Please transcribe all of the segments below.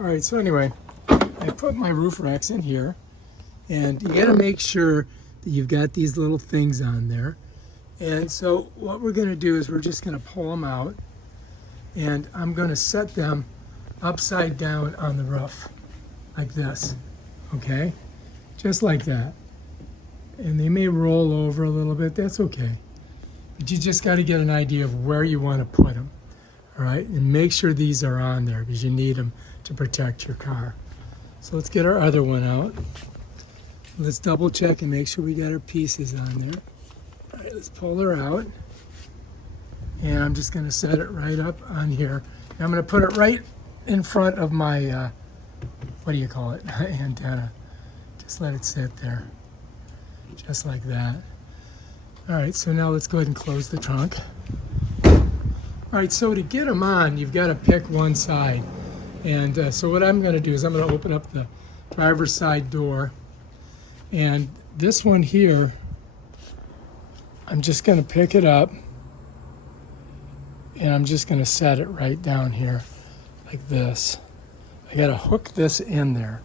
All right, so anyway, I put my roof racks in here, and you gotta make sure that you've got these little things on there. And so what we're gonna do is we're just gonna pull them out, and I'm gonna set them upside down on the roof, like this, okay? Just like that. And they may roll over a little bit, that's okay. But you just gotta get an idea of where you wanna put them, all right? And make sure these are on there because you need them to protect your car. So let's get our other one out. Let's double check and make sure we got our pieces on there. All right, let's pull her out. And I'm just gonna set it right up on here. And I'm gonna put it right in front of my, what do you call it, antenna. Just let it sit there, just like that. All right, so now let's go ahead and close the trunk. All right, so to get them on, you've got to pick one side. And so what I'm going to do is I'm going to open up the driver's side door. And this one here, I'm just going to pick it up. And I'm just going to set it right down here like this. I got to hook this in there.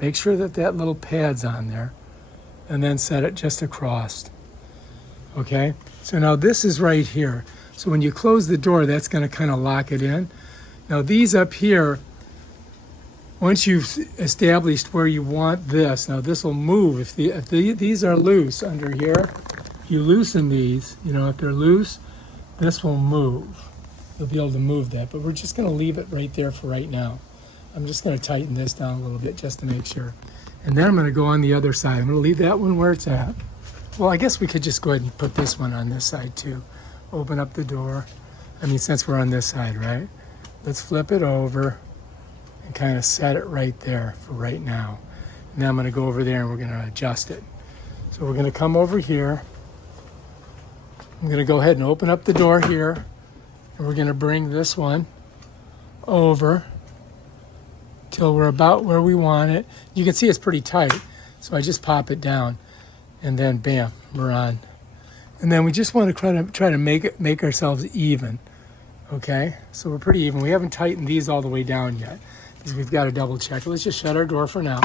Make sure that that little pad's on there. And then set it just across. Okay, so now this is right here. So when you close the door, that's going to kind of lock it in. Now these up here, once you've established where you want this, now this will move. If these are loose under here, you loosen these, you know, if they're loose, this will move. You'll be able to move that, but we're just going to leave it right there for right now. I'm just going to tighten this down a little bit just to make sure. And then I'm going to go on the other side. I'm going to leave that one where it's at. Well, I guess we could just go ahead and put this one on this side too. Open up the door. I mean, since we're on this side, right? Let's flip it over and kind of set it right there for right now. And then I'm going to go over there and we're going to adjust it. So we're going to come over here. I'm going to go ahead and open up the door here. And we're going to bring this one over till we're about where we want it. You can see it's pretty tight. So I just pop it down. And then bam, we're on. And then we just want to try to make ourselves even. Okay, so we're pretty even. We haven't tightened these all the way down yet because we've got to double check. Let's just shut our door for now.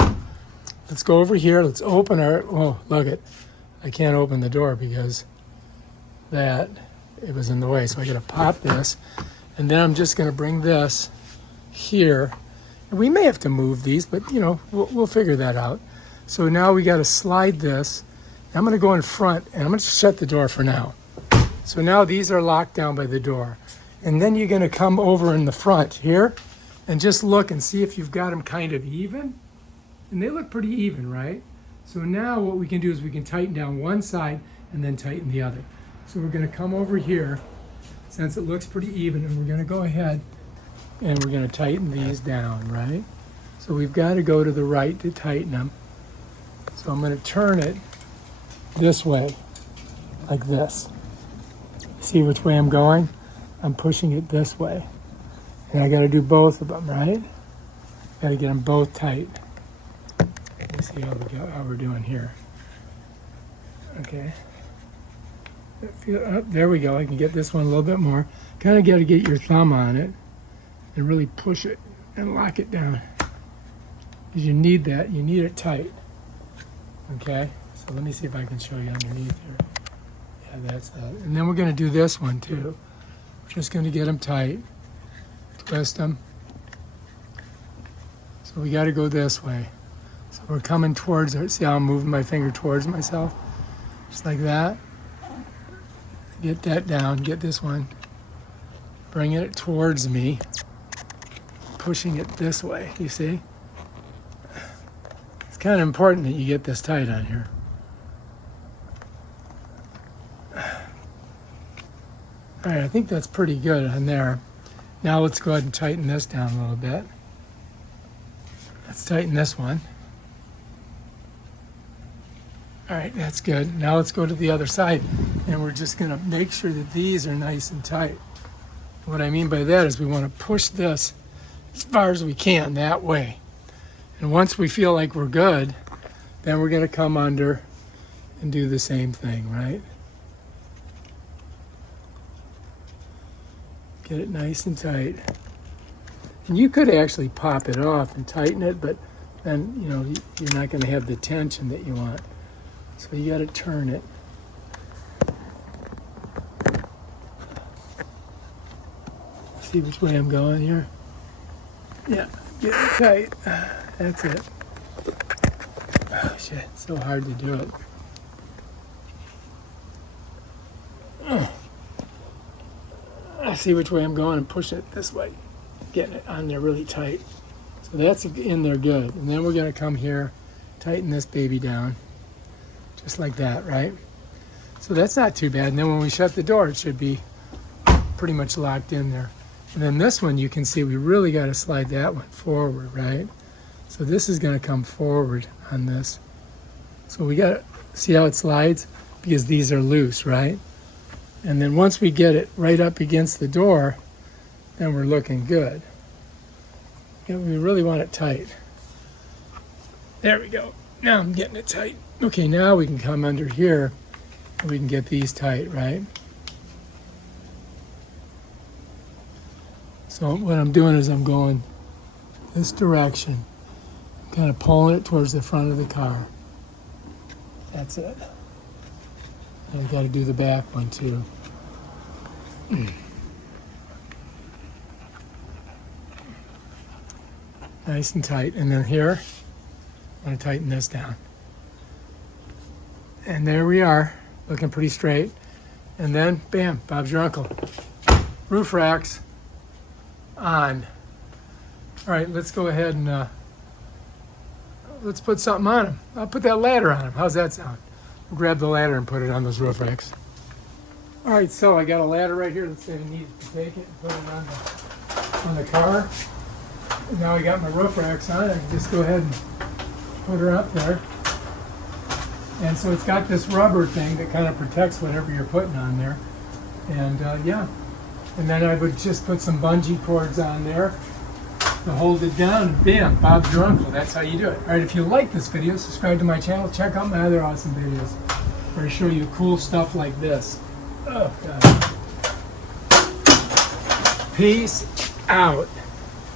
Let's go over here. Let's open our, oh, look it. I can't open the door because it was in the way. So I got to pop this. And then I'm just going to bring this here. And we may have to move these, but you know, we'll figure that out. So now we got to slide this. I'm going to go in front and I'm going to shut the door for now. So now these are locked down by the door. And then you're going to come over in the front here and just look and see if you've got them kind of even. And they look pretty even, right? So now what we can do is we can tighten down one side and then tighten the other. So we're going to come over here since it looks pretty even, and we're going to go ahead and we're going to tighten these down, right? So we've got to go to the right to tighten them. So I'm going to turn it this way, like this. See which way I'm going? I'm pushing it this way. And I got to do both of them, right? Got to get them both tight. Let's see how we're doing here. Okay. Oh, there we go. I can get this one a little bit more. Kind of got to get your thumb on it and really push it and lock it down. Because you need that. You need it tight. Okay. So let me see if I can show you underneath here. Yeah, that's that. And then we're going to do this one too. We're just going to get them tight, twist them. So we got to go this way. So we're coming towards it. See how I'm moving my finger towards myself? Just like that. Get that down, get this one. Bringing it towards me. Pushing it this way, you see? It's kind of important that you get this tight on here. All right, I think that's pretty good on there. Now let's go ahead and tighten this down a little bit. Let's tighten this one. All right, that's good. Now let's go to the other side, and we're just gonna make sure that these are nice and tight. What I mean by that is we wanna push this as far as we can that way. And once we feel like we're good, then we're gonna come under and do the same thing, right? Get it nice and tight. And you could actually pop it off and tighten it, but then, you know, you're not going to have the tension that you want. So you got to turn it. See which way I'm going here? Yeah, get it tight. That's it. Oh shit, it's so hard to do it. I see which way I'm going and push it this way. Getting it on there really tight. So that's in there good. And then we're going to come here, tighten this baby down. Just like that, right? So that's not too bad. And then when we shut the door, it should be pretty much locked in there. And then this one, you can see we really got to slide that one forward, right? So this is going to come forward on this. So we got to see how it slides because these are loose, right? And then once we get it right up against the door, then we're looking good. And we really want it tight. There we go. Now I'm getting it tight. Okay, now we can come under here and we can get these tight, right? So what I'm doing is I'm going this direction, kind of pulling it towards the front of the car. That's it. And I got to do the back one too. Nice and tight. And then here, I'm going to tighten this down. And there we are, looking pretty straight. And then, bam, Bob's your uncle. Roof racks on. All right, let's go ahead and let's put something on them. I'll put that ladder on them. How's that sound? We'll grab the ladder and put it on those roof racks. All right, so I got a ladder right here. Let's say I needed to take it and put it on the car. And now I got my roof racks on. I can just go ahead and put her up there. And so it's got this rubber thing that kind of protects whatever you're putting on there. And yeah, and then I would just put some bungee cords on there to hold it down, and bam, Bob's your uncle. That's how you do it. All right, if you like this video, subscribe to my channel. Check out my other awesome videos where I show you cool stuff like this. Oh, God. Peace out.